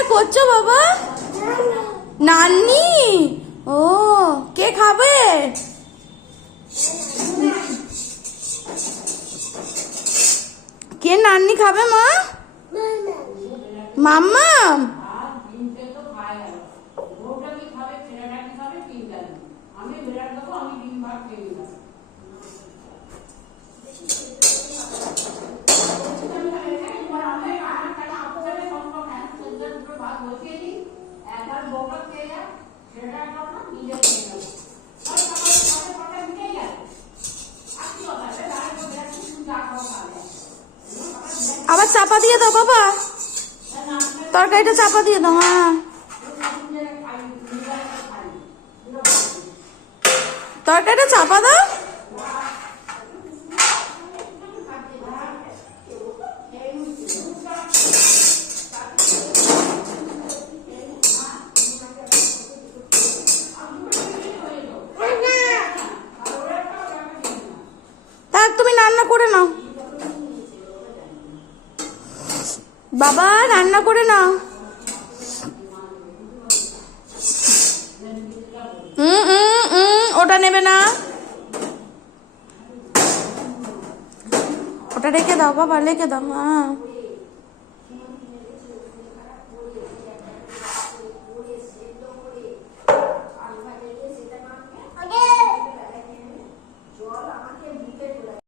আর করছো বাবা? নান্নি? ও, কে খাবে? কে নান্নি খাবে মা? মাম্মা? আবার চাপা দিয়ে দাও বাবা, তরকারিটা চাপা দিয়ে দাও। হ্যাঁ, তরকারিটা চাপা দাও। থাক, তুমি রান্না করে নাও বাবা, রান্না করে নাও। ওটা নেবে না, ওটা রেখে দাও বাবা, রেখে দাও। হ্যাঁ।